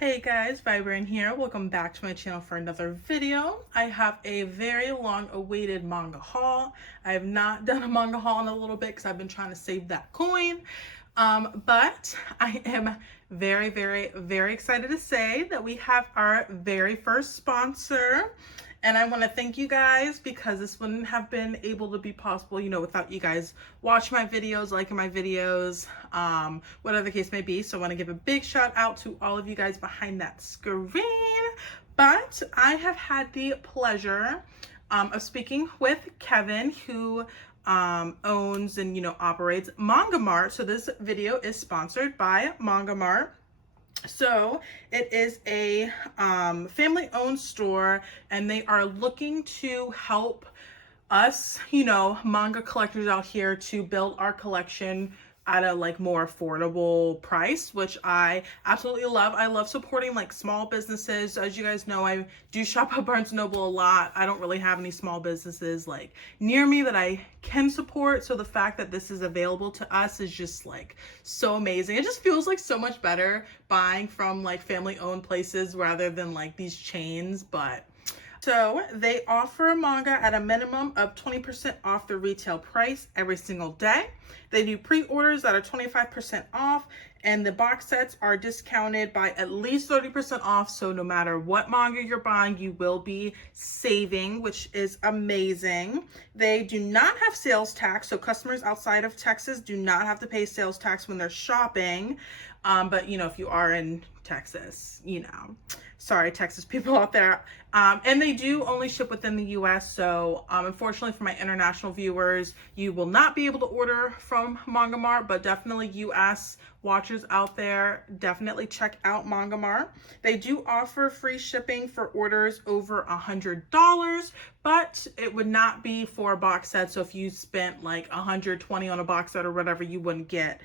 Hey guys, Vibrant here. Welcome back to my channel for another video. I have a very long awaited manga haul. I have not done a manga haul in a little bit because I've been trying to save that coin. But I am very excited to say that we have our very first sponsor. And I want to thank you guys because this wouldn't have been able to be possible, without you guys watching my videos, liking my videos, whatever the case may be. So I want to give a big shout out to all of you guys behind that screen. But I have had the pleasure of speaking with Kevin, who owns and, operates Mangamart. So this video is sponsored by Mangamart. So it is a family-owned store, and they are looking to help us, manga collectors out here to build our collection at a more affordable price, which I absolutely love. I love supporting small businesses. As you guys know, I do shop at Barnes & Noble a lot. I don't really have any small businesses near me that I can support. So the fact that this is available to us is just so amazing. It just feels so much better buying from family-owned places rather than these chains. So they offer manga at a minimum of 20% off the retail price every single day. They do pre-orders that are 25% off, and the box sets are discounted by at least 30% off. So no matter what manga you're buying, you will be saving, which is amazing. They do not have sales tax, so customers outside of Texas do not have to pay sales tax when they're shopping. But if you are in Texas, sorry, Texas people out there. And they do only ship within the US. So unfortunately for my international viewers, you will not be able to order from Mangamart, but definitely US watchers out there, definitely check out Mangamart. They do offer free shipping for orders over $100, but it would not be for a box set. So if you spent $120 on a box set or whatever, you wouldn't get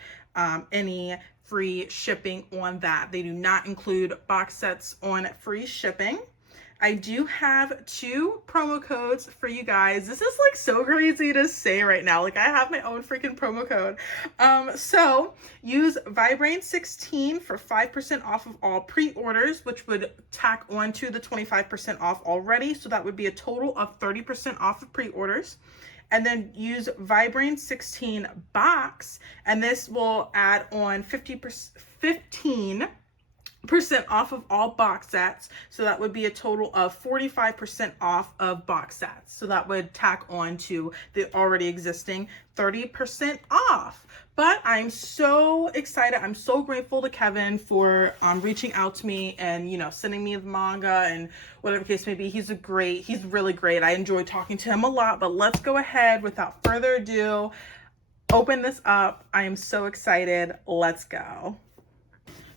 any free shipping on that. They do not include box sets on free shipping. I do have 2 promo codes for you guys. This is so crazy to say right now. I have my own freaking promo code. So use Vibrate16 for 5% off of all pre-orders, which would tack on to the 25% off already. So that would be a total of 30% off of pre-orders. And then use Vibrate16 box, and this will add on 15% off of all box sets. So that would be a total of 45% off of box sets. So that would tack on to the already existing 30% off. But I'm so excited. I'm so grateful to Kevin for reaching out to me and, sending me the manga and whatever the case may be. He's really great. I enjoy talking to him a lot, but let's go ahead without further ado. Open this up. I am so excited. Let's go.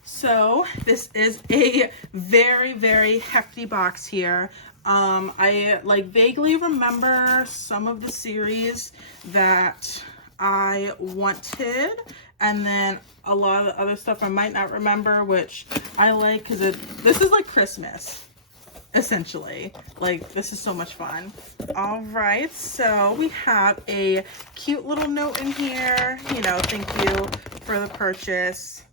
So this is a very hefty box here. I vaguely remember some of the series that I wanted, and then a lot of the other stuff I might not remember, which I like because this is Christmas, essentially. This is so much fun. All right, so we have a cute little note in here, thank you for the purchase,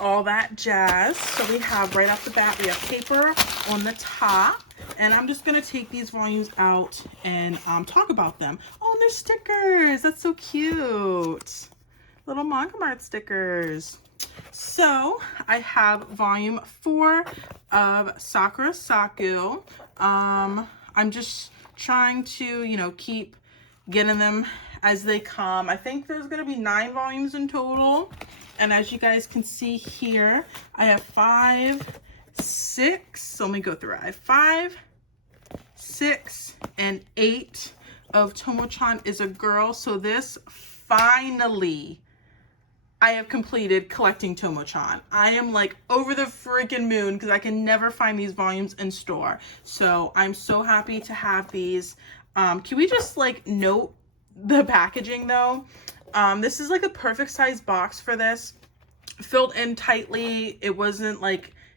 all that jazz. So we have right off the bat, we have paper on the top, and I'm just gonna take these volumes out and talk about them. Oh, there's stickers. That's so cute. Little Mangamart stickers. So I have volume 4 of Sakura Saku. I'm just trying to, keep getting them as they come. I think there's gonna be 9 volumes in total. And as you guys can see here, I have 5, 6. So let me go through it. I have 5, 6, and 8 of Tomo-chan is a Girl. So this finally, I have completed collecting Tomo-chan. I am over the freaking moon because I can never find these volumes in store. So I'm so happy to have these. Can we just note the packaging though? This is a perfect size box for this, filled in tightly. It wasn't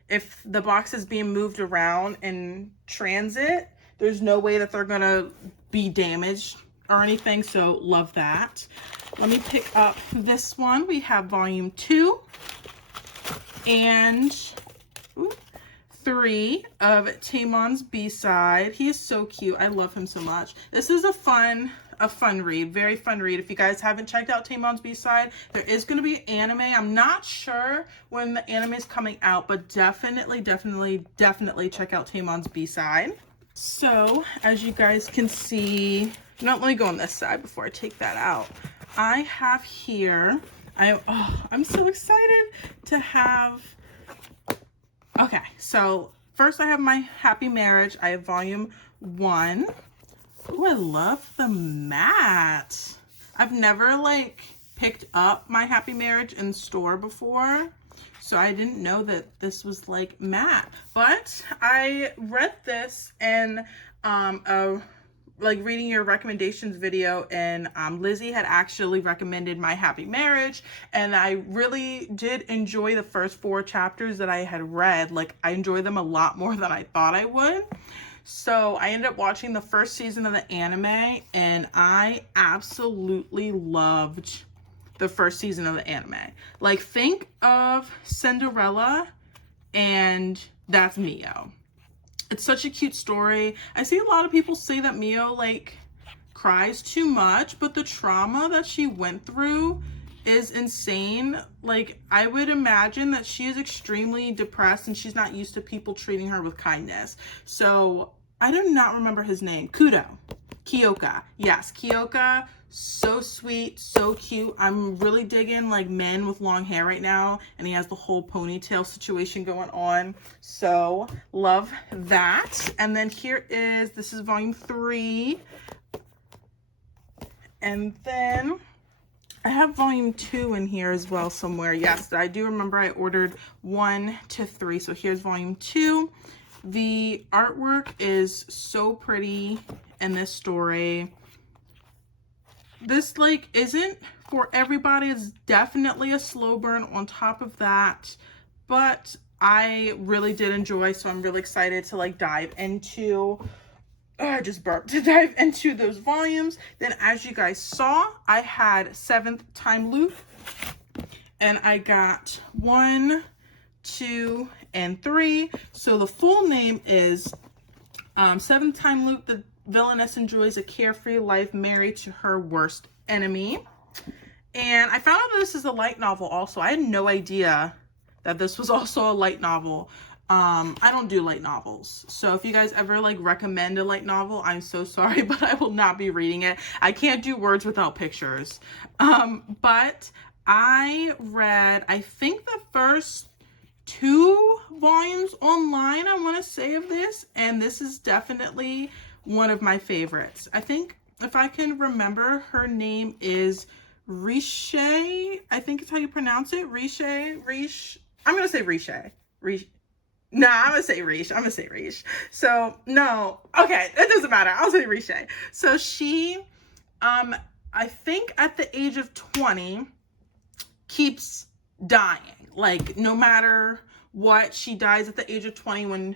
if the box is being moved around in transit, there's no way that they're gonna be damaged or anything, so love that. Let me pick up this one. We have volume 2. and 3 of Taemon's B-side. He is so cute. I love him so much. This is a fun read, very fun read. If you guys haven't checked out Taemon's B-side, there is going to be an anime. I'm not sure when the anime is coming out, but definitely check out Taemon's B-side. So as you guys can see, let me go on this side before I take that out. I have here, I'm so excited to have, okay, so first I have My Happy Marriage. I have volume 1. Oh, I love the mat. I've never like picked up My Happy Marriage in store before, so I didn't know that this was like matte. But I read this in like reading your recommendations video, and Lizzie had actually recommended My Happy Marriage, and I really did enjoy the first 4 chapters that I had read. Like, I enjoyed them a lot more than I thought I would. So I ended up watching the first season of the anime, and I absolutely loved the first season of the anime. Like, think of Cinderella, and that's Mio. It's such a cute story. I see a lot of people say that Mio like cries too much, but the trauma that she went through is insane. Like, I would imagine that she is extremely depressed and she's not used to people treating her with kindness. So I do not remember his name. Kyoka. Yes, Kyoka. So sweet, so cute. I'm really digging like men with long hair right now, and he has the whole ponytail situation going on. So love that. And then this is volume 3. And then I have volume 2 in here as well somewhere. Yes, I do remember I ordered 1 to 3. So here's volume 2. The artwork is so pretty in this story. This like isn't for everybody. It's definitely a slow burn on top of that, but I really did enjoy, so I'm really excited to like dive into, I just burped, to dive into those volumes. Then as you guys saw, I had 7th Time Loop, and I got 1, 2, and 3. So the full name is 7th Time Loop, the villainess enjoys a carefree life married to her worst enemy. And I found out that this is a light novel also. I had no idea that this was also a light novel. I don't do light novels. So if you guys ever like recommend a light novel, I'm so sorry, but I will not be reading it. I can't do words without pictures. But I read, I think the first 2 volumes online, I want to say, of this, and this is definitely one of my favorites. I think, if I can remember, her name is Riche. I think it's how you pronounce it. Riche. I'm going to say Riche. Nah, I'm going to say Riche. So, no. Okay, it doesn't matter. I'll say Riche. So she, I think at the age of 20, keeps dying. Like, no matter what, she dies at the age of 20 when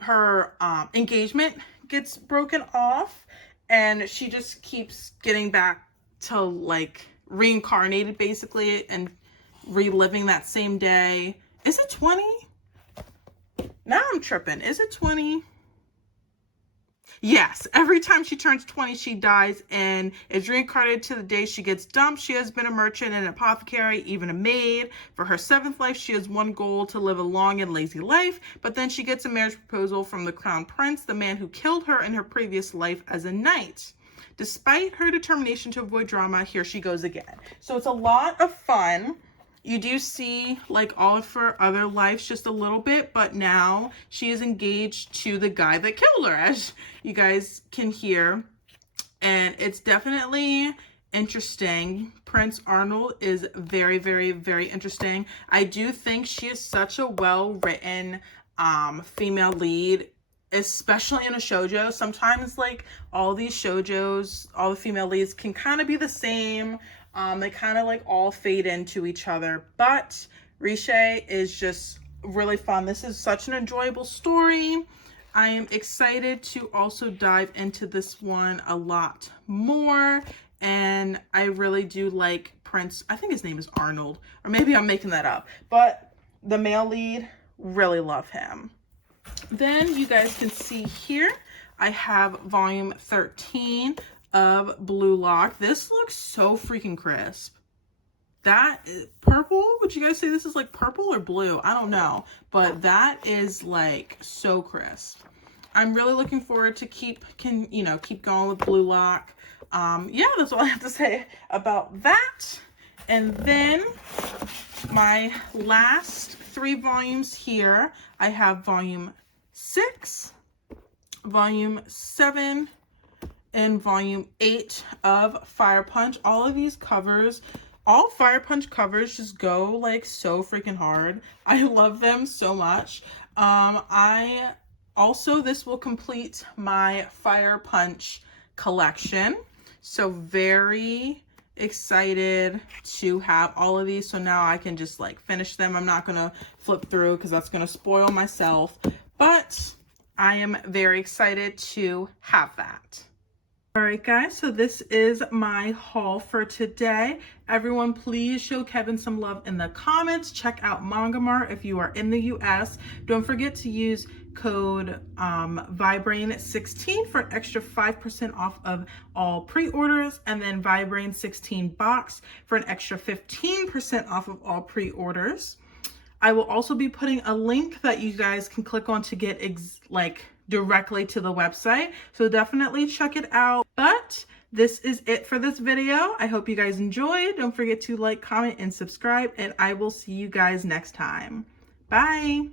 her engagement gets broken off, and she just keeps getting back to like reincarnated basically and reliving that same day. Is it 20? Now I'm tripping. Is it 20? Yes, every time she turns 20, she dies and is reincarnated to the day she gets dumped. She has been a merchant, an apothecary, even a maid. For her 7th life, she has one goal: to live a long and lazy life. But then she gets a marriage proposal from the crown prince, the man who killed her in her previous life as a knight. Despite her determination to avoid drama, here she goes again. So it's a lot of fun. You do see like all of her other lives just a little bit, but now she is engaged to the guy that killed her, as you guys can hear. And it's definitely interesting. Prince Arnold is very, very, very interesting. I do think she is such a well-written female lead, especially in a shoujo. Sometimes like all these shoujos, all the female leads can kind of be the same. They kind of like all fade into each other, but Riche is just really fun. This is such an enjoyable story. I am excited to also dive into this one a lot more, and I really do like Prince. I think his name is Arnold, or maybe I'm making that up, but the male lead, really love him. Then you guys can see here, I have volume 13 of Blue Lock. This looks so freaking crisp. That is purple. Would you guys say this is like purple or blue? I don't know, but that is like so crisp. I'm really looking forward to keep going with Blue Lock. Yeah, that's all I have to say about that. And then my last 3 volumes here, I have volume 6, volume 7, and volume 8 of Fire Punch. All of these covers, all Fire Punch covers just go like so freaking hard. I love them so much. This will complete my Fire Punch collection. So very excited to have all of these. So now I can just like finish them. I'm not gonna flip through because that's gonna spoil myself, but I am very excited to have that. All right, guys, so this is my haul for today. Everyone, please show Kevin some love in the comments. Check out mangamart if you are in the US. Don't forget to use code Vibrain16 for an extra 5% off of all pre-orders, and then Vibrain16 box for an extra 15% off of all pre-orders. I will also be putting a link that you guys can click on to get directly to the website. So definitely check it out. But this is it for this video. I hope you guys enjoyed. Don't forget to like, comment, and subscribe, and I will see you guys next time. Bye.